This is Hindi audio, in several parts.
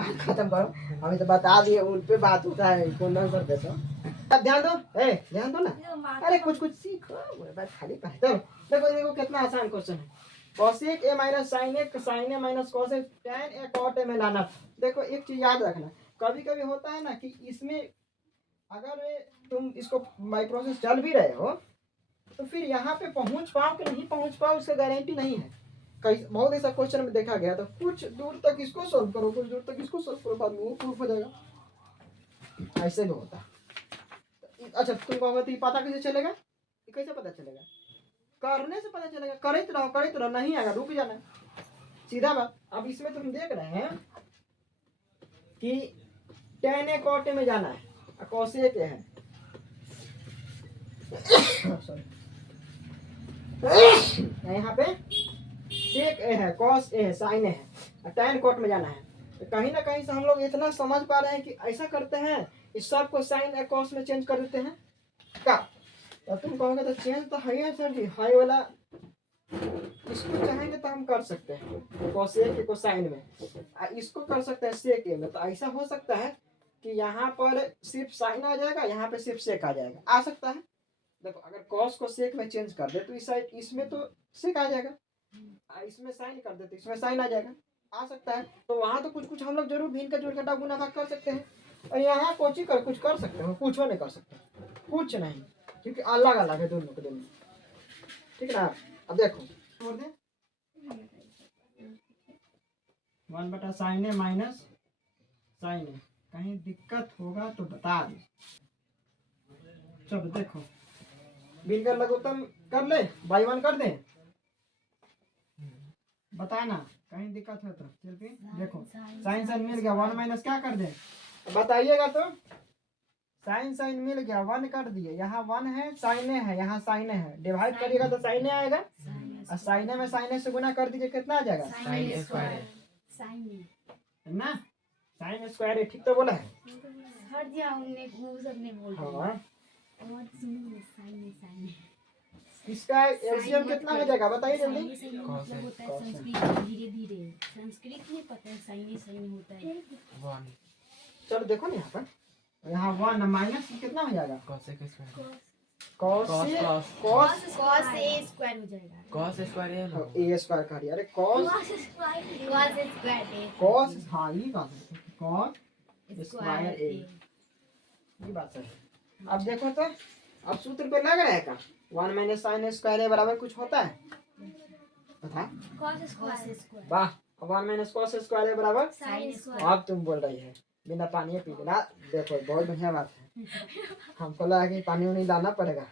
बात खत्म करो, हमें तो बता दिए उन पे बात होता है कौन कर देते हो। अब ध्यान दो, ध्यान दो ना, अरे कुछ कुछ सीखो, बात खाली पढ़। चलो देखो देखो कितना आसान क्वेश्चन है। Cosec A minus sine A, sine A minus cos A, tan A cot A में लाना। देखो एक चीज याद रखना, कभी कभी होता है ना कि इसमें अगर तुम इसको बाई प्रोसेस चल भी रहे हो तो फिर यहाँ पे पहुंच पाओ कि नहीं पहुंच पाओ उसका गारंटी नहीं है। कई बहुत ऐसा क्वेश्चन में देखा गया तो कुछ दूर तक इसको सोल्व करो, कुछ दूर तक इसको सोल्व करो, बाद में वो प्रूफ हो जाएगा। ऐसे भी होता है। अच्छा तुम कहोगे तो ये पता कैसे चलेगा, ये कैसे पता चलेगा? करने से पता चलेगा, करते रहो, नहीं आएगा रुक जाना, सीधा बात। अब इसमें तुम देख रहे हैं कि टेन ए कॉट ए में जाना है, कॉसेक ए है यहाँ पे सेक ए है, कॉस ए है, साइन ए है, टैन कॉट में जाना है। तो कहीं ना कहीं से हम लोग इतना समझ पा रहे हैं कि ऐसा करते हैं इस सब को साइन ए कॉस में चेंज कर देते हैं क्या? तो तुम कहोगे तो चेंज तो है सर जी, हाई वाला इसको चाहेंगे तो हम कर सकते हैं कॉसेक ए को साइन में, इसको कर सकते हैं सेक ए में। तो ऐसा हो सकता है कि यहाँ पर सिर्फ साइन आ जाएगा, यहाँ पे सिर्फ सेक आ जाएगा, आ सकता है। देखो अगर कॉस को सेक में चेंज कर दे तो इस साइड इसमें तो सेक आ जाएगा, इसमें साइन कर दे तो इसमें साइन आ जाएगा, आ सकता है। तो वहाँ तो कुछ कुछ हम लोग जरूर भिन्न का जोड़ घटाव गुना भाग कर सकते हैं, और यहाँ कोची कर कुछ कर सकते हो, कुछ नहीं कर सकते, कुछ नहीं, क्योंकि अलग अलग है दोनों के दोनों। ठीक है ना? अब देखो छोड़ दे, 1/sin ए माइनस साइन ए, कहीं दिक्कत होगा तो बता दो। चलो देखो बिन कर लघुत्तम कर ले, बाई वन कर दे, बताना कहीं दिक्कत है तो। चल फिर देखो साइन साइन मिल गया, 1 माइनस क्या कर दे बताइएगा तो। साइन साइन मिल गया, 1 कर दिए, यहाँ 1 है, साइन है, यहाँ साइन है, डिवाइड करिएगा तो साइन आएगा, और साइन में साइन से गुना कर दीजिए, कितना आ जाएगा? साइन स्क्वायर है ना, साइन स्क्वायर है, ठीक तो बोला है। हट जा, हमने वो सब नहीं बोल रहे। हाँ और सुनो साइन इसका एलसीएम कितना हो जाएगा बताइए जल्दी। मतलब होता है संस्कृत, धीरे धीरे संस्कृत नहीं पता है, साइन होता है 1। चलो देखो ना यहाँ पर, यहाँ 1 माइनस कितना हो जाएगा? कॉस ए स्क्वायर हो जाएगा, कॉस स्क्वायर ए स्क्वायर कर दिया, अरे कॉस स्क्वायर कॉस, हाँ ये बात है, कॉस स्क्वायर ए, ये बात है। अब देखो तो अब सूत्र पे लग रहा है का 1 माइनस साइन स्क्वायर ए बराबर कुछ होता है बता? कॉस स्क्वायर वाह, 1 माइनस कॉस स्क्वायर ए बराबर साइन स्क्वायर। अब तुम बोल रही है बिना पानी पी लेना। देखो बहुत बढ़िया बात है, हमको लगा कि पानी नहीं लाना पड़ेगा,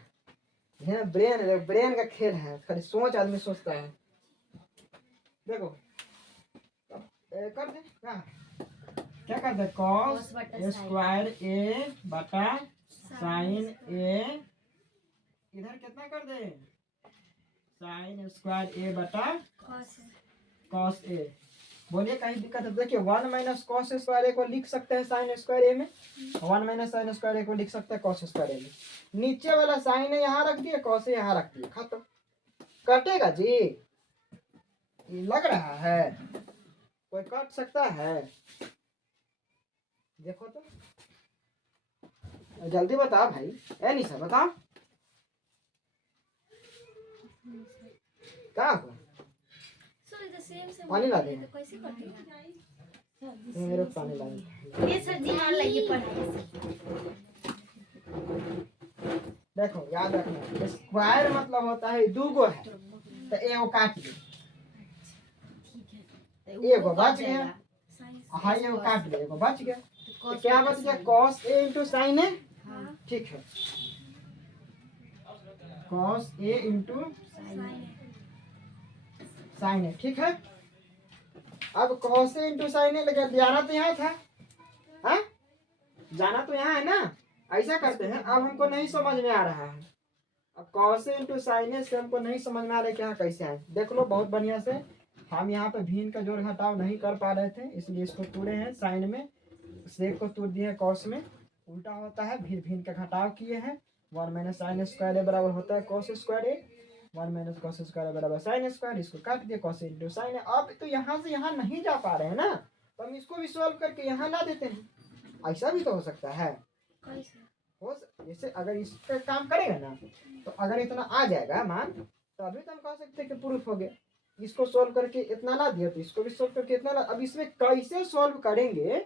ये ब्रेन का खेल है, खाली सोच आदमी सोचता है। देखो कर दे क्या कर दे, कॉस स्क्वायर ए बटा साइन ए, इधर कितना कर दे, साइन स्क्वायर ए बटा कॉस ए। बोलिए कहीं दिक्कत है? देखिए 1 माइनस कॉस स्क्वायर ए को लिख सकते हैं साइन स्क्वायर ए में, 1 माइनस साइन स्क्वायर ए को लिख सकते हैं कॉस स्क्वायर ए में। नीचे वाला साइन ए यहाँ रख दिए, कॉस ए यहाँ रख दिए, खत्म। कटेगा जी? ये लग रहा है कोई कट सकता है? देखो तो जल्दी बता भाई, ए निशा बता क्या हुआ? पानी ला दे, मेरे को पानी ला दे। ये सर जी मान लाइए पढ़ाई। देखो याद रखना, स्क्वायर मतलब होता है दो गो है तो एगो काट दे, एगो बच गया, हाँ एगो काट दे, एगो बच गया, तो क्या बच गया? कॉस ए इंटू साइन ए, ठीक है, कॉस ए इंटू साइन ए, ठीक है। अब कॉस ए इंटू साइन ए लगे, जाना तो यहाँ था, हाँ जाना तो यहाँ है ना, ऐसा करते हैं। अब हमको नहीं समझ में आ रहा है, अब कॉस ए इंटू साइन ए से हमको नहीं समझ में आ रहा है कि यहाँ कैसे आए। देख लो बहुत बढ़िया से, हम यहाँ पे भिन्न का जोड़ घटाव नहीं कर पा रहे थे, इसलिए इसको तोड़े हैं साइन में, सेक को तोड़ दिए कॉस में, उल्टा होता है, भिन्न का घटाव किए हैं। 1 माइनस साइन स्क्वायर ए बराबर होता है कॉस स्क्वायर ए, 1 माइनस कॉस स्क्वायर बराबर साइन स्क्वायर, इसको काट दिया, कॉस इंटू साइन। अब तो यहाँ से यहाँ नहीं जा पा रहे हैं ना, तो हम इसको भी सॉल्व करके यहाँ ला देते हैं। ऐसा भी तो हो सकता है। कैसे? जैसे अगर इस पे काम करेगा ना, तो अगर इतना आ जाएगा मान, तो अभी तो हम कह सकते हैं कि प्रूफ हो गया। इसको सॉल्व करके इतना ला दिया, तो इसको भी सॉल्व करके इतना ला। अब इसमें कैसे सॉल्व करेंगे,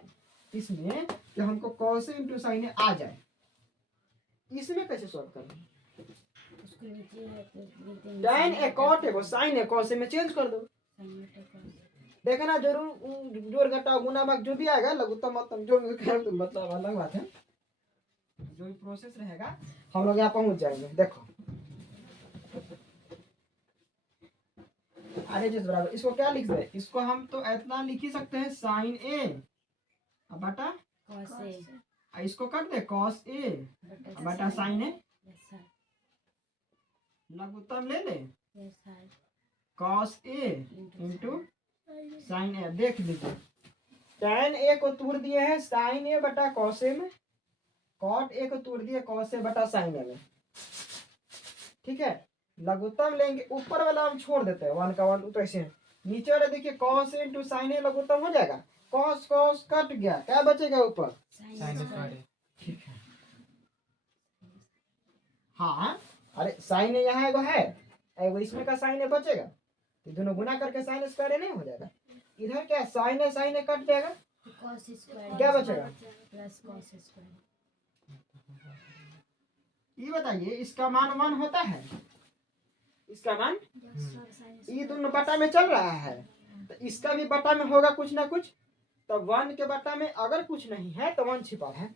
इसमें कि हमको cos A into sine A आ जाए, इसमें कैसे सॉल्व करेंगे? उसको नीचे है तो tan A cot A को sin A cos A में चेंज कर दो। देखा ना, जरूर जोड़ घटाव गुना भाग जो भी आएगा लघुत्तम महत्तम जो मतलब अलग बात है, जो भी प्रोसेस रहेगा हम लोग यहाँ पहुंच जाएंगे। देखो अरे जिस बराबर इसको क्या लिख दे, इसको हम तो इतना लिख ही सकते हैं साइन ए बटा cos A इसको कर दे कॉस ए बटा साइन ए, yes sir लघुत्तम ले ले yes sir cos A into sine ए। देख लीजिए tan ए को तोड़ दिए हैं साइन ए बटा कॉस ए में, कॉट ए को तोड़ दिए कॉस ए बटा साइन ए में। ठीक है, लघुत्तम लेंगे, ऊपर वाला हम छोड़ देते हैं 1 का 1 तो ऐसे है। नीचे वाला देखिए कॉस ए इंटू साइन ए लघुत्तम हो जाएगा, कॉस कॉस कट गया, क्या बचेगा ऊपर sin square ठीक है। हाँ अरे साइन ए यहाँ एगो है, एगो इसमें का साइन ए बचेगा, तो दोनों गुना करके साइन स्क्वायर ए नहीं हो जाएगा। इधर क्या साइन ए कट जाएगा, cos square क्या बचेगा? प्लस cos square ये बताइए इसका मान 1 होता है, इसका मान ये दोनों बटा में चल रहा है, तो इसका भी बटा में होगा कुछ ना कुछ। तो 1 के बटा में अगर कुछ नहीं है तो 1 छिपा है।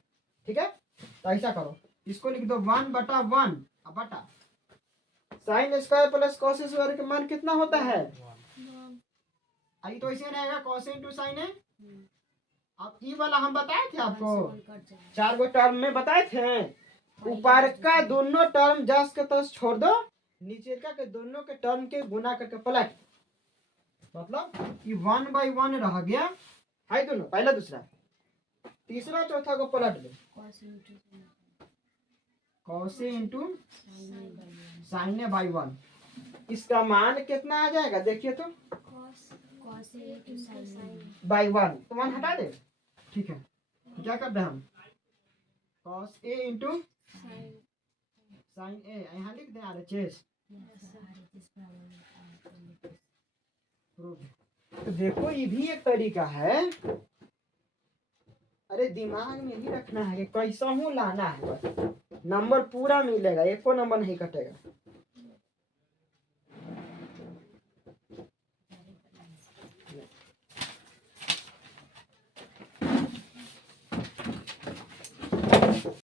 ठीक है, तो ऐसा करो, इसको लिख दो 1 बटा 1 बटा sine square plus cos square का मान कितना होता है? अभी तो ऐसे रहेगा कॉस इंटू साइन है। अब ये वाला हम बताए थे आपको 4 गो टर्म में बताए थे, ऊपर का दोनों टर्म जस के तस छोड़ दो, नीचे का के दोनों के टर्म के गुना करके पलट, मतलब ये 1 बाई 1 रह गया है दोनों, पहला दूसरा, तीसरा चौथा को पलट दो cos A into sine A by 1। इसका मान कितना आ जाएगा देखिए तो cos A to sin by 1, तो 1 हटा दे। ठीक है, तो क्या करते हैं हम cos A इंटू साइन ए यहाँ लिख दें RHS। तो देखो ये भी एक तरीका है, अरे दिमाग में ही रखना है कि कैसा हूँ लाना है, बस नंबर पूरा मिलेगा, एको नंबर नहीं कटेगा।